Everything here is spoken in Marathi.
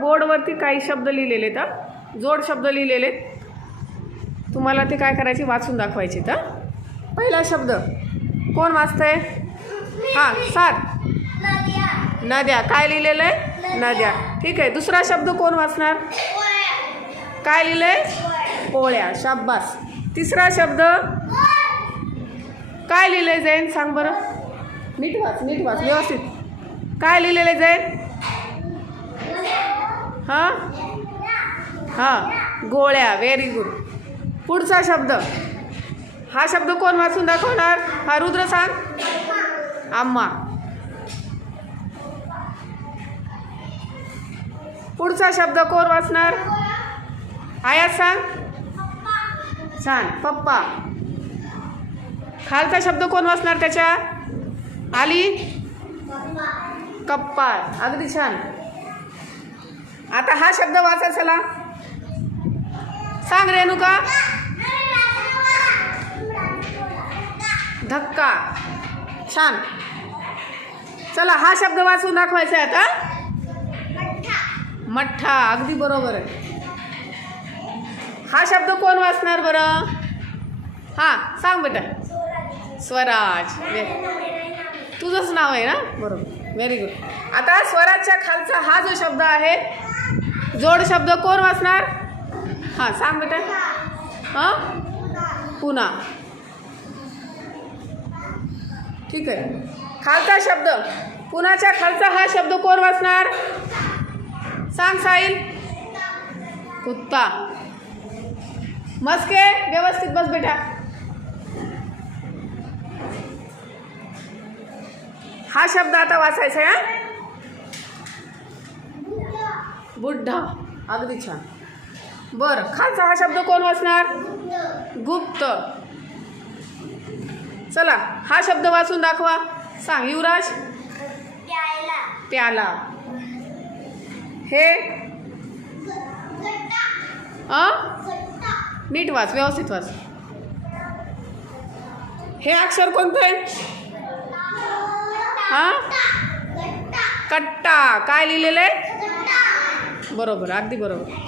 बोर्डवरती काही शब्द लिहिलेले तर जोड शब्द लिहिलेले, तुम्हाला ते काय करायचे वाचून दाखवायचे. तर पहिला शब्द कोण वाचतंय? हां, सात नद्या. काय लिहिलेलं आहे? नद्या. ठीक आहे. दुसरा शब्द कोण वाचणार? काय लिहिलंय? पोळ्या. शाब्बास. तिसरा शब्द काय लिहिलंय जैन? सांग बरं. नीट वाच व्यवस्थित. काय लिहिलेलं आहे जैन? हां हां, गोळ्या. Very good. पुढचा शब्द, हा शब्द कोण वाचून दाखवणार? हा रुद्र सांग. आम्हा. पुढचा शब्द कोण वाचणार? आयात सांग. छान. पप्पा. खालचा शब्द कोण वाचणार त्याच्या? आली. कप्पाळ. अगदी छान. आता हा शब्द वाचा. चला सांग रेणुका. धक्का. छान. चला हा शब्द वाचून दाखवायचा आहे आता. मठ्ठा. अगदी बरोबर आहे. हा शब्द कोण वाचणार बरं? हां सांग बेटा. स्वराज. तुझंच नाव आहे ना? बरोबर. Very good. आता स्वराजच्या खालचा हा जो शब्द आहे जोड शब्द कोण वाचणार? हां सांग बेटा. हां, पुन्हा. ठीक आहे. खालचा शब्द, पुण्याच्या खालचा हा शब्द कोण वाचणार? सांग साहिल. कुत्ता. मस्के. व्यवस्थित बस बेटा. हा शब्द आता वाचायचा आहे. बुड्ढा. अगदी छान. बरं, खालचा हा शब्द कोण वाचणार? गुप्त. चला हा शब्द वाचून दाखवा. सांग युवराज. प्याला. हे नीट वाच, व्यवस्थित वाच. हे अक्षर कोणतं आहे? हां, कट्टा. काय लिहिलेलं आहे? बरोबर, अगदी बरोबर.